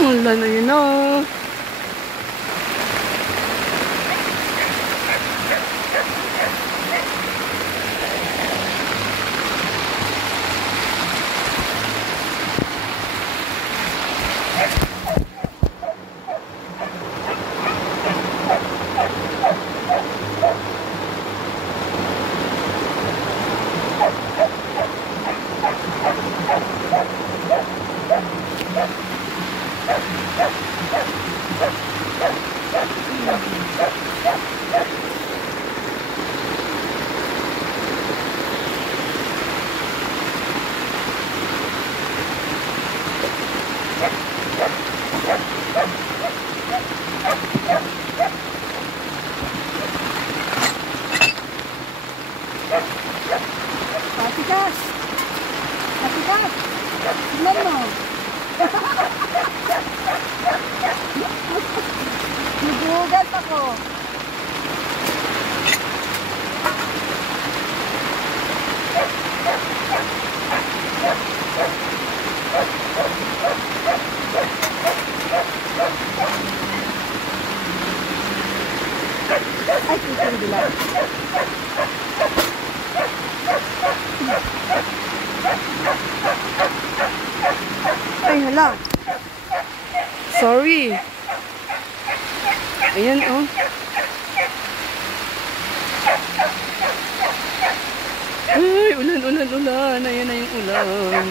Wala na yun na. Patikas! Patikas! Tignan mo! Nagugas ako! Ay, titigil dilan. Ay, hala. Sorry. Ayan, oh. Ay, ulan. Ayan na yung ulan.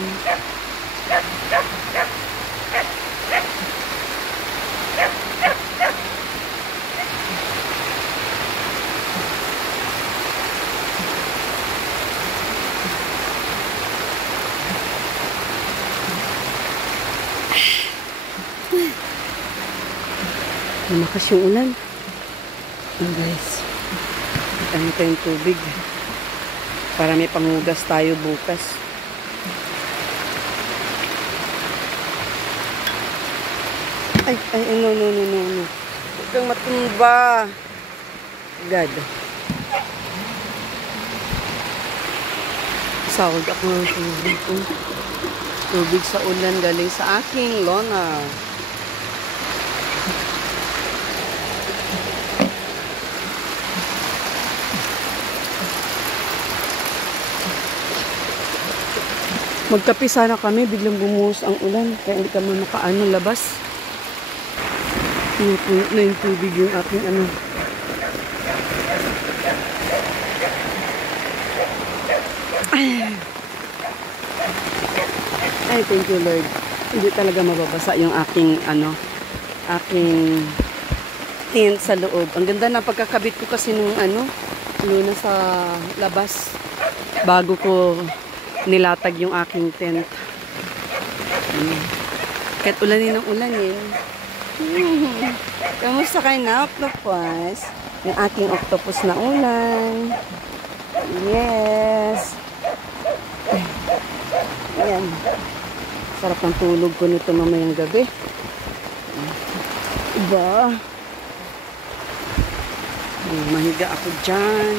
Lumakas yung ulan. Ayan guys. Ano tayong tubig. Para may panghugas tayo bukas. Ay, no. Huwag kang matumba. Agad. Sahod ako ng tubig. Tubig sa ulan galing sa aking lona. Magkape sana kami, biglang bumuhos ang ulan, kaya hindi kami makaano labas. Pinupuno na yung tubig yung aking ano. Ay, thank you Lord. Hindi talaga mababasa yung aking ano, aking tent sa loob. Ang ganda na pagkakabit ko kasi nung ano, luna sa labas. Bago ko nilatag yung aking tent. Kahit ulanin ng ulanin. Kamusta kayo na, octopus? Yung aking octopus na ulan. Yes. Ayan. Sarap ng tulog ko nito mamayang gabi. Iba. Mahiga ako dyan.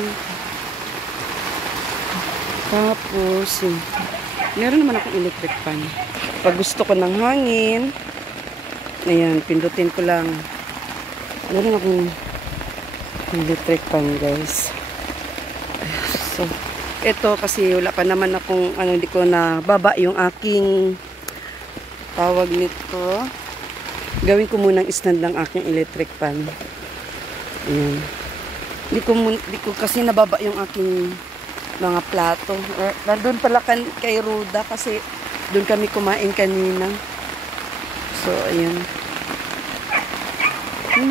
Tapos, meron naman akong electric fan. Pag gusto ko ng hangin, ayan, pindutin ko lang. Meron akong electric fan, guys. So, ito kasi wala pa naman akong, hindi ko na baba yung aking tawag nito. Gawin ko munang stand ng aking electric fan. Ayan. Hindi ko kasi nababa yung aking mga plato. Nandun pala kay Ruda kasi doon kami kumain kanina. So, ayan.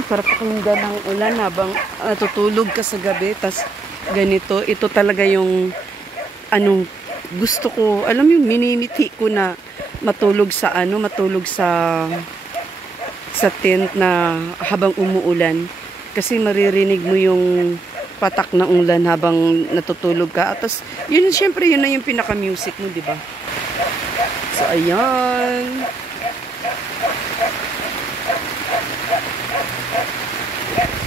Para pakinggan ng ulan habang natutulog ka sa gabi. Tas ganito. Ito talaga yung gusto ko. Alam mo yung minimiti ko na matulog sa tent na habang umuulan. Kasi maririnig mo yung patak ng ulan habang natutulog ka. At yun, syempre, yun na yung pinaka-music mo, di ba? So, ayan.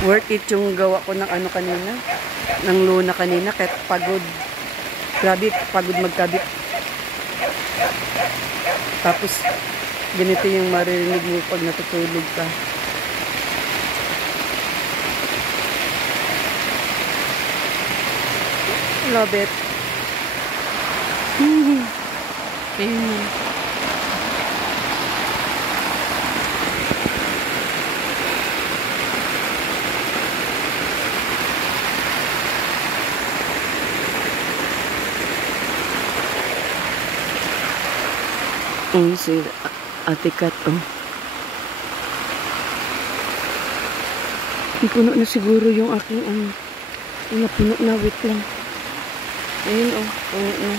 Worth it yung gawa ko ng kanina. Ng luna kanina, kahit pagod. Grabe, pagod magkabit. Tapos, Ganito yung maririnig mo pag natutulog ka. Love it. Ayun. Si Ate Kat, oh. Puno na siguro yung aking, napuno na, wait lang. Ayun, oh, puno na.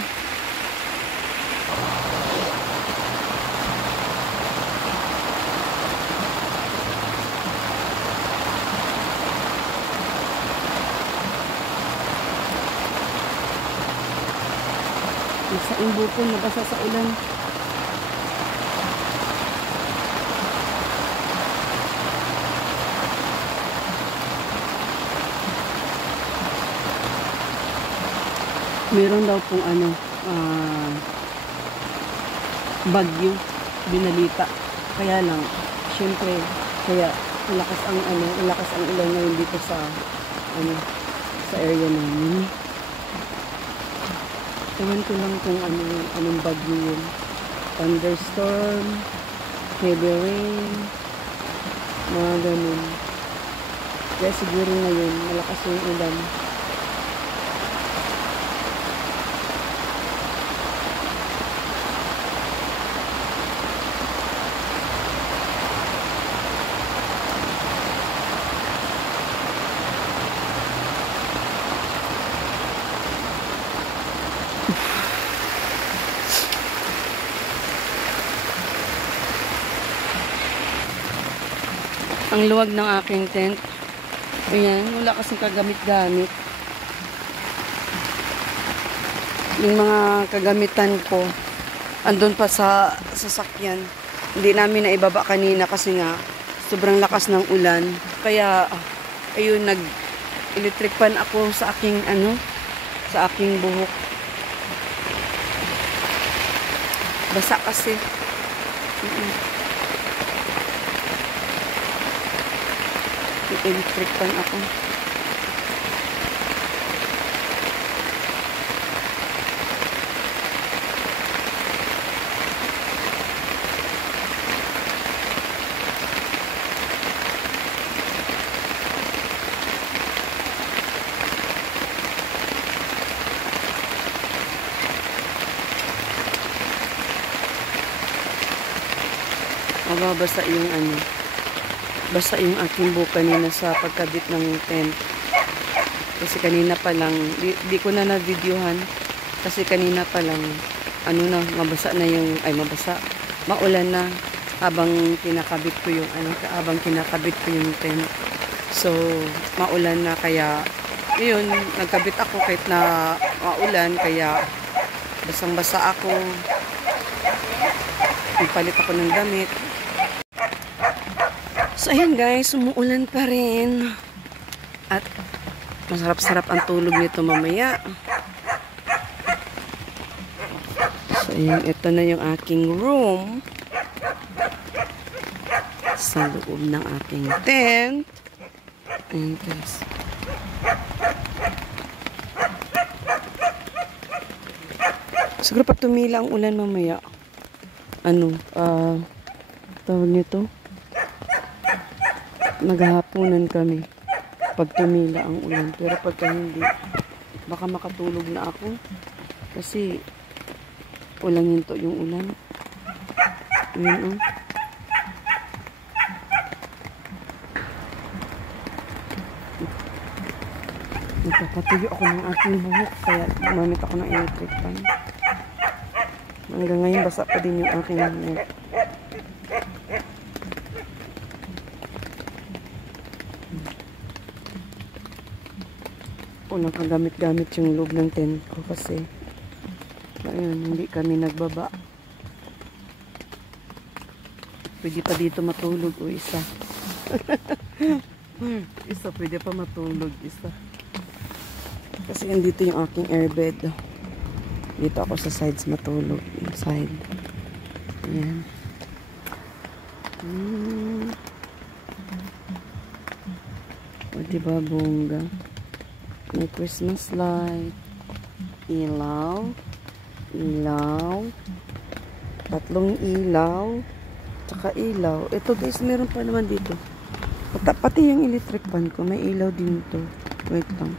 Sa imbukon, nabasa sa ulan. Meron daw pong bagyo binalita. Kaya lang, syempre, kaya malakas ang ulan ngayon dito sa sa area namin. Ewan ko lang kung anong bagyo yun. Thunderstorm, heavy rain, mga ganun. Kaya siguro ngayon, malakas yung ulan. Ang luwag ng aking tent. Ayan, wala kasing kagamit-gamit. Yung mga kagamitan ko, andun pa sa sasakyan. Hindi namin na ibaba kanina kasi nga, sobrang lakas ng ulan. Kaya, ayun, nag-electric fan ako sa aking, sa aking buhok. Basa kasi. Electric fan ako. Mababasa yung basta yung aking buhok kanina sa pagkabit ng tent. Kasi kanina pa lang, di ko na na-videohan. Kasi kanina pa lang, mabasa na yung, maulan na habang kinakabit ko yung tent. So, maulan na kaya, yun, nagkabit ako kahit na maulan, kaya basang-basa ako. Ipalit ako ng damit. So, ayan guys, umuulan pa rin. At masarap-sarap ang tulog nito mamaya. So, ayan, ito na yung aking room. Sa loob ng aking tent. Ayan guys. Siguro pag tumila ang ulan mamaya, tawag nito, naghahaponan kami pag tumila ang ulan. Pero pagka hindi, baka makatulog na ako kasi walang hinto yung ulan. Ayan, nagpapatuyo ako ng aking buhok kaya gumamit ako ng electric fan. Hanggang ngayon basa pa din yung aking buhok. Nakagamit-gamit yung loob ng tent ko kasi ayun, hindi kami nagbaba. Pwede pa dito matulog o isa. Isa, pwede pa matulog isa. Kasi andito yung aking airbed. Dito ako sa sides matulog. Yung side. Ayan. Hmm. O, diba, bongga? May Christmas light. Ilaw. Ilaw. Tatlong ilaw. Tsaka ilaw. Ito guys, meron pa naman dito. Pati yung electric fan ko, may ilaw din to. Wait lang.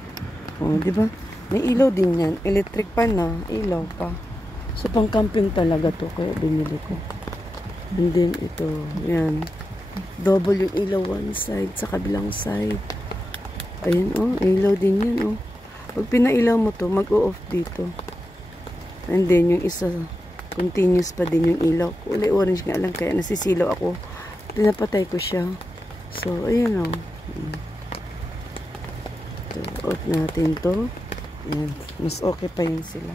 O, diba? May ilaw din yan. Electric fan na, ilaw pa. So, pang camping talaga to. Kaya binili ko. And then, ito. Yan. Double yung ilaw one side sa kabilang side. Ayan, oh. Ilaw din yan, oh. Pag pinailaw mo to, mag-o-off dito. And then, yung isa, continuous pa din yung ilaw. Kulay orange nga lang, kaya nasisilaw ako. Pinapatay ko siya. So, ayan, oh. So, off natin to. Ayan. Mas okay pa yun sila.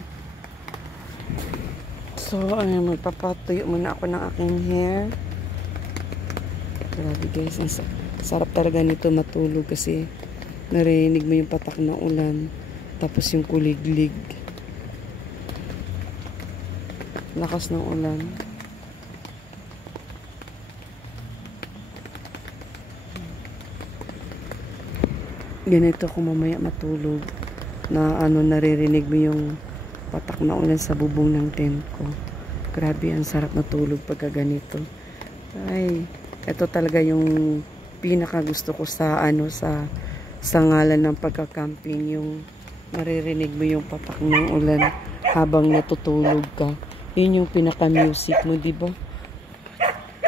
So, ayan, magpapatuyo muna ako ng aking hair. Grabe guys, ang sarap talaga nito matulog kasi narinig mo yung patak ng ulan. Tapos yung kuliglig. Lakas ng ulan. Ganito kung mamaya matulog na naririnig mo yung patak na ulan sa bubong ng tent ko. Grabe, ang sarap matulog pagka ganito. Ay, ito talaga yung pinaka gusto ko sa sa ngalan ng pagka-camping, yung maririnig mo yung patak ng ulan habang natutulog ka. Yun yung pinaka-music mo, di ba?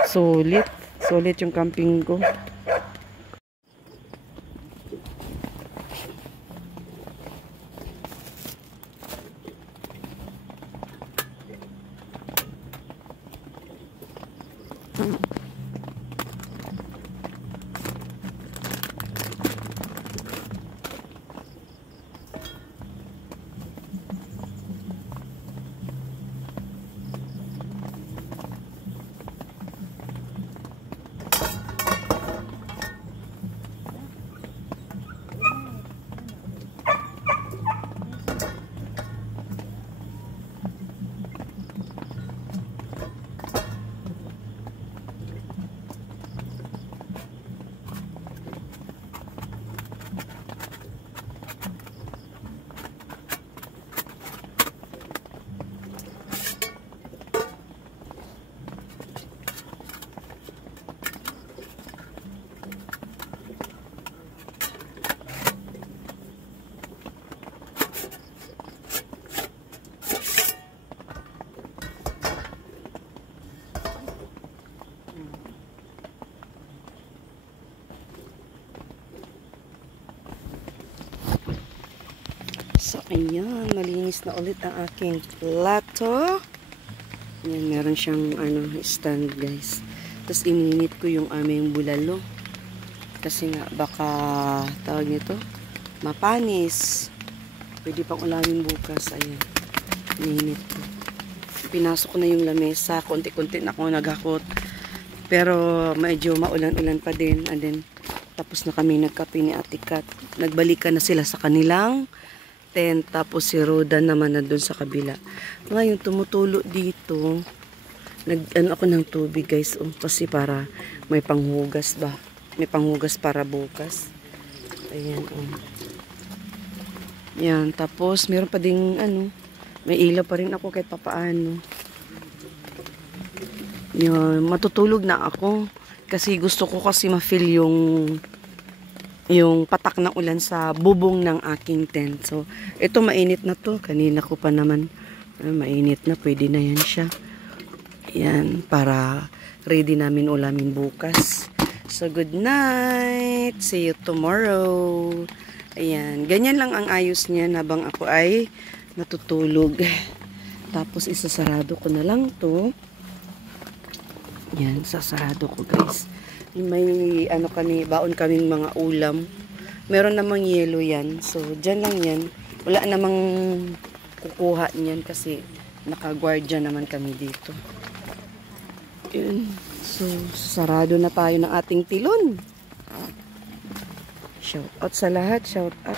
Sulit. Sulit yung camping ko. So, ayan. Malinis na ulit ang aking plato. Ayan, meron siyang stand, guys. Tapos, ininit ko yung aming bulalo. Kasi nga, baka, tawag nito, mapanis. Pwede pang ulamin bukas. Ayan. Ininit ko. Pinasok ko na yung lamesa. Konti-konti na ako naghakot. Pero, medyo maulan-ulan pa din. And then, tapos na kami nagkape ni Ate Kat. Nagbalikan na sila sa kanilang tent, tapos si Roda naman na doon sa kabila. Ngayon, tumutulo dito. Ako ng tubig, guys. Kasi para may panghugas ba. May panghugas para bukas. Ayan, Yan, tapos meron pa ding, may ilaw pa rin ako kahit papaano. Yan, matutulog na ako. Kasi gusto ko kasi ma-feel yung patak ng ulan sa bubong ng aking tent. So, ito mainit na to. Kanina ko pa naman mainit na. Pwede na yan siya. Yan, para ready namin ulamin bukas. So, good night. See you tomorrow. Ayan, ganyan lang ang ayos niya habang ako ay natutulog. Tapos, isasarado ko na lang to. Yan, sasarado ko, guys. May baon kaming mga ulam. Meron namang yelo yan. So, dyan lang yan. Wala namang kukuha niyan kasi naka-guardia naman kami dito. Yun. So, sarado na tayo ng ating tilon. Shout out sa lahat. Shout out.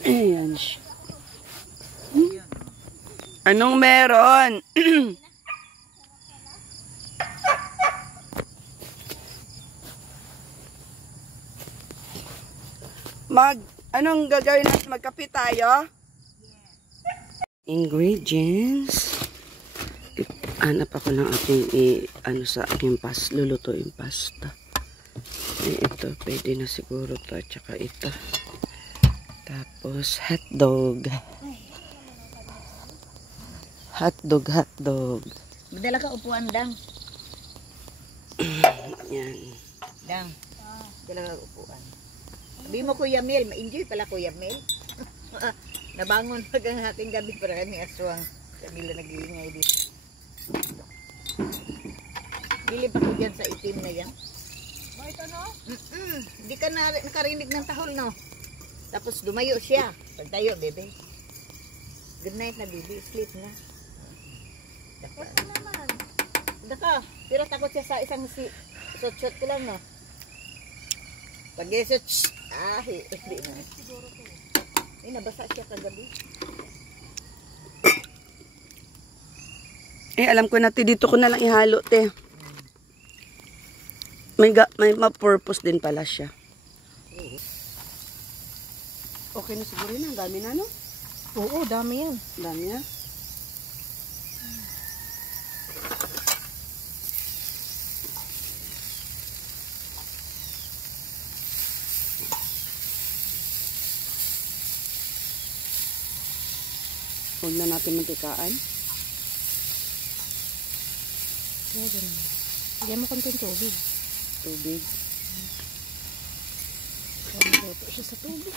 Ayan siya. Anong meron? Anong gagawin natin? Magkape tayo? Ingredients. Hanap ako ng ating sa aking lulutuin pasta. Ito, pwede na siguro to. At saka ito. Tapos, hotdog. Hotdog. Madala ka upuan, Dang. Yan. Dang. Madala ka upuan. Sabi mo, Kuya Mel. Ma-enjoy pala, Kuya Mel. Nabangon pag ang ating gabi para kami aswang. Kanila nag-iingay dito. Bili pa ko dyan sa itim na yan. Ito, no? Hindi ka nakarinig ng tahol, no? Tapos dumayo siya. Pagtayo, bebe. Good night na, baby. Sleep na. Daka. Naman. Daka. Pero takot siya sa isang shot ko lang, no? Pag-isot, hindi na. Ay, nabasa siya kagabi. Alam ko na, dito ko na lang ihalo, te. May ma-purpose din pala siya. Okay na siguro yun. Ang dami na, no? Oo, dami yan. Dami na. Huwag na natin mantikaan. Lagyan mo konting tubig. Tubig. Luto siya sa tubig.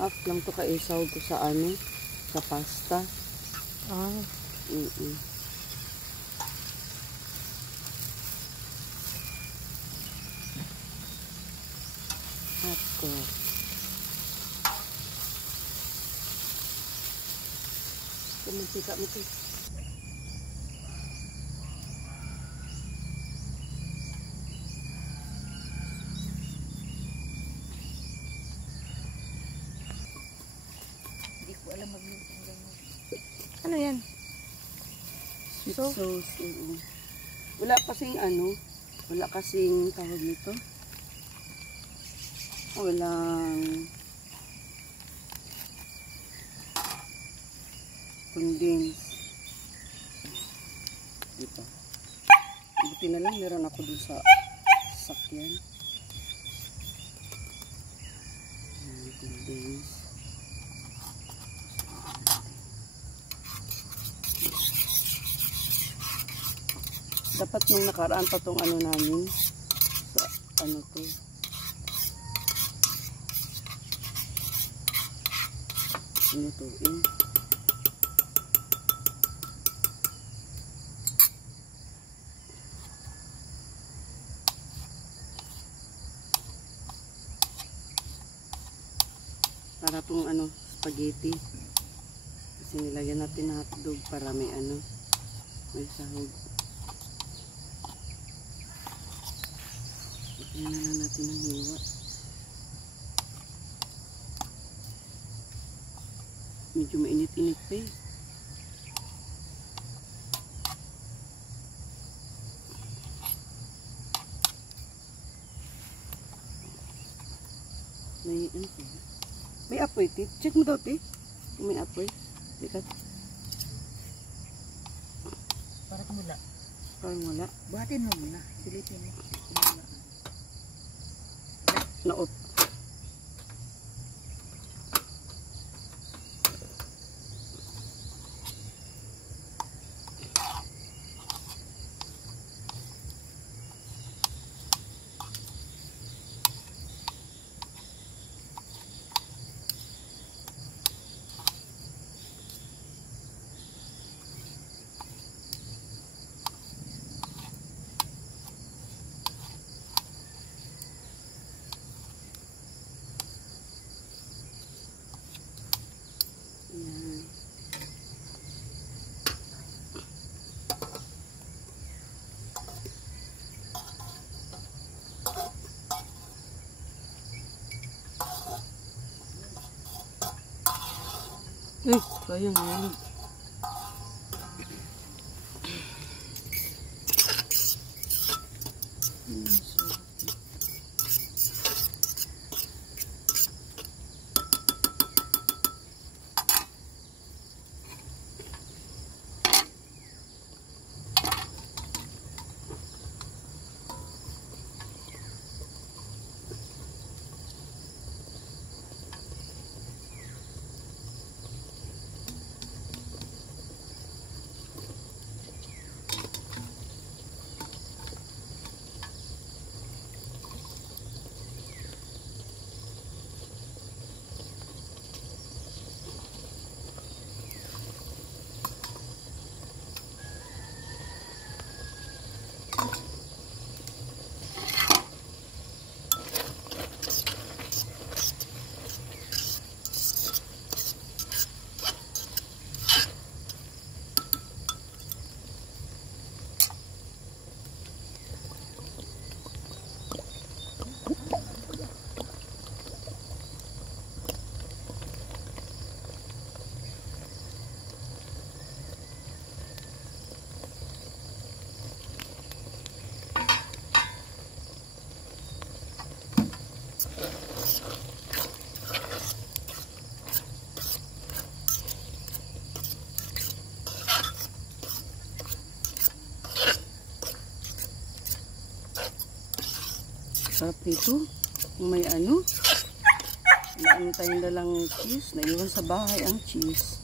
Half lang to kaisaw ko sa sa pasta. Half ko. Kumantika mo ito. Alam magluto ng ganyan. Ano yan? Sweet sauce. Wala kasing tawag nito. Walang condense. Dito. Buti na lang meron ako dun sa sakyan. Condense. Dapat nung nakaraan pa tong namin sa to. Lutuin. Para pong spaghetti. Kasi nilagyan natin ng hotdog para may may sahog. Ito na lang natin ang hiwa. Medyo mainit-init pa eh. May apoy, Tit. Check mo daw, Tit. May apoy. Likat. Mula. Parang wala. Buhatin mo muna. Silipin mo. Mula. Naot. Yan. Ay, sayang yan. Sarap nito. May ano. May ano tayong dalang cheese. Naiwan sa bahay ang cheese.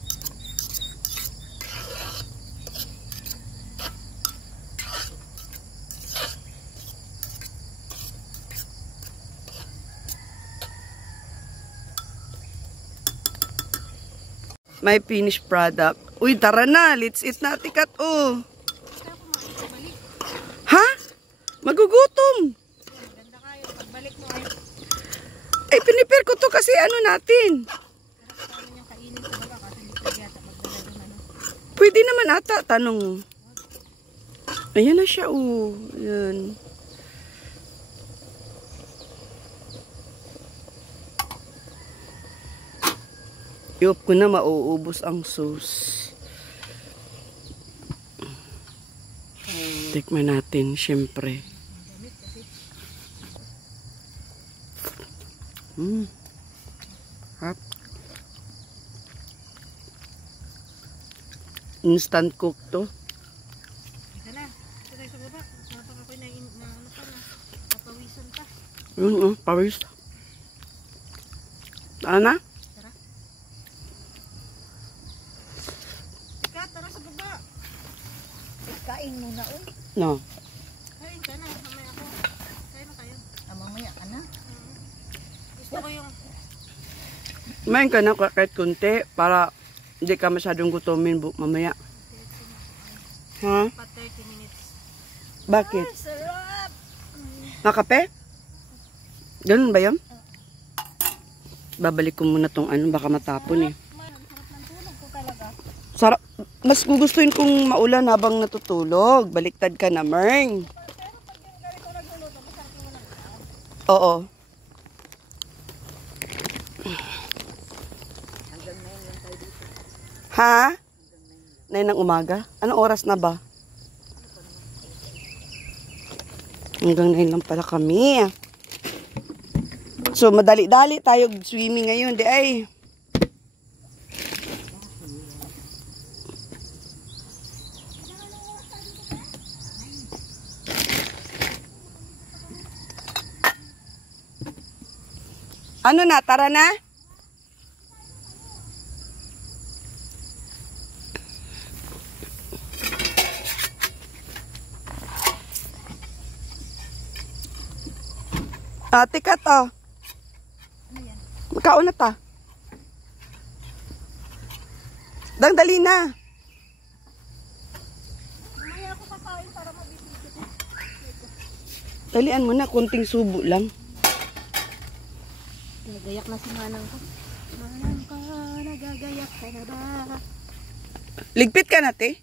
May finished product. Uy, tara na. Let's eat na, tikat. Oh. Ha? Magugutom. Eh, pinipir ko to kasi ano natin. Pwede naman ata, tanong. Ayan na siya, oh. Ayan. I-off ko na, mauubos ang sauce. Tikman natin, syempre. Hap. Instant cook to. Ito na. Ito na sa baba. Napaka ako'y na ano pa na. Papawisan pa. Pawis. Ana? Tara. Ika, tara sa baba. Kain muna, uy. No. Kain ka na. Mamaya ako. Kain na kayo. Mamaya ka na? Gusto ko yung... Kumain ka na kahit kunti para hindi ka masyadong gutomin mamaya. Ha? Pa 30 minutes. Bakit? Sarap! Nakape? Ganun ba yun? Babalik ko muna tong ano, baka matapon eh. Sarap ng tulog ko talaga. Sarap. Mas gugustuhin kong maulan habang natutulog. Baliktad ka na, Mern. Pero pag yung ganito nagluluto, masarap mo lang. Oo. Ha? 9 ng umaga? Anong oras na ba? Hanggang 9 lang pala kami. So, madali-dali tayo swimming ngayon. Di ay. Ano na, tara na? Ate ka to. Makaon na ta. Dali na. Mamaya ako kakain para mabibigit. Dalian mo na, konting subo lang. Nagayak na si Manang ko. Manang ka, nagagayak ka na ba? Ligpit ka na, te.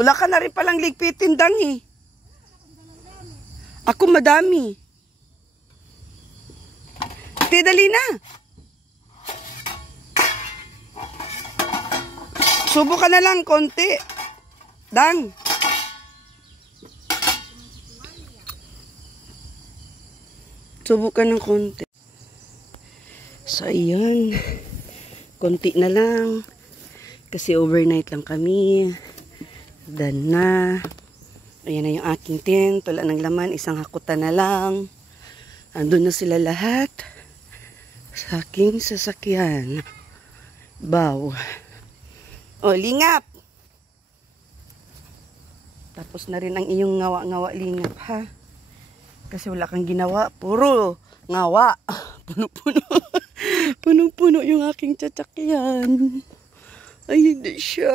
Wala ka na rin palang ligpitin, dang eh. Ako madami. Te, dali na. Subo ka na lang, konti. Dang. Subo ka ng konti. So, ayan. Konti na lang. Kasi overnight lang kami. Dan na. Ayan na yung aking tent. Wala ng laman. Isang hakutan na lang. Andun na sila lahat. Sa aking sasakyan. Bow. O, lingap. Tapos na rin ang iyong ngawa-ngawa lingap, ha? Kasi wala kang ginawa. Puro ngawa. Puno-puno. Puno-puno yung aking sasakyan. Ayun na siya.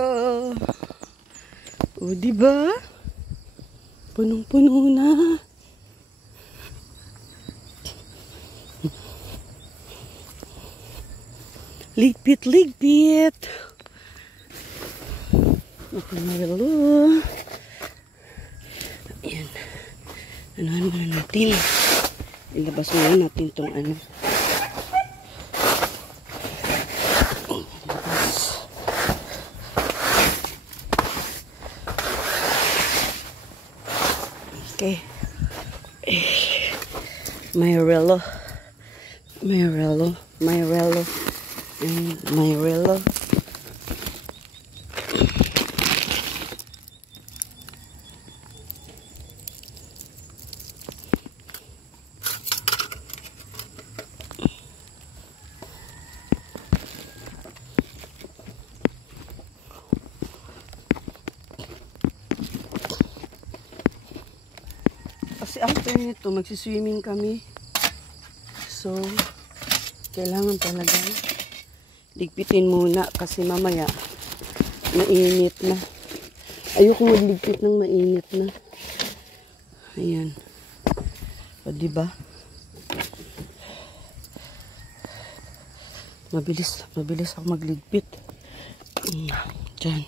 O, diba? Punong-puno na. Ligpit-ligpit. Makamalo. Ayan. Anuhan muna natin. Ilabas muna natin itong ano. Okay. Mayarello. Mayarello. Mayarello. And Mayarello. Kasi after nito, magsiswimming kami. So, kailangan talaga ligpitin muna kasi mamaya mainit na. Ayoko magligpit ng mainit na. Ayan. O, diba? Mabilis ako magligpit. Diyan.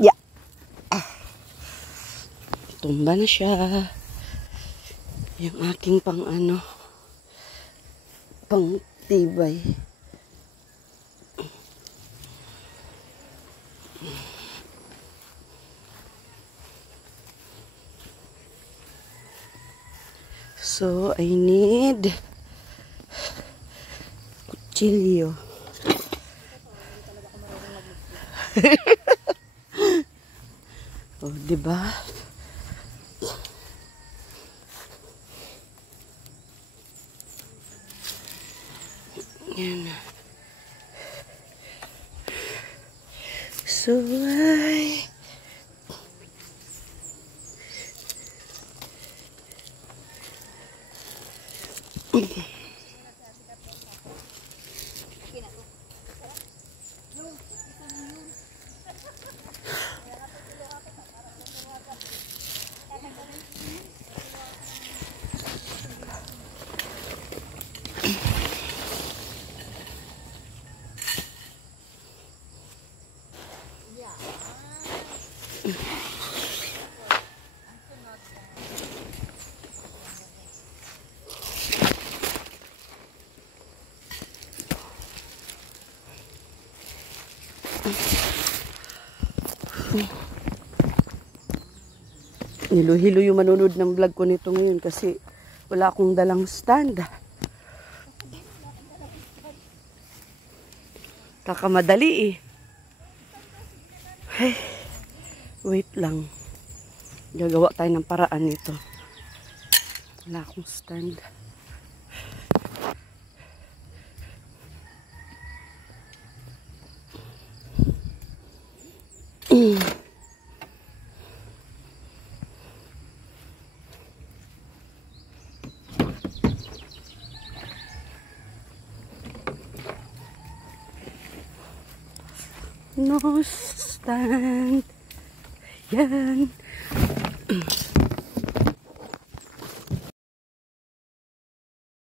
Yeah. Tumba na siya. Yung aking pang ano, pang tibay. So, I need kutsilyo. Oh, diba? Yan. So, Hilo-hilo yung manonood ng vlog ko nito ngayon kasi wala akong dalang stand. Kakamadali eh. Ay, wait lang. Gagawa tayo ng paraan nito. Wala akong stand. No stand. Yan.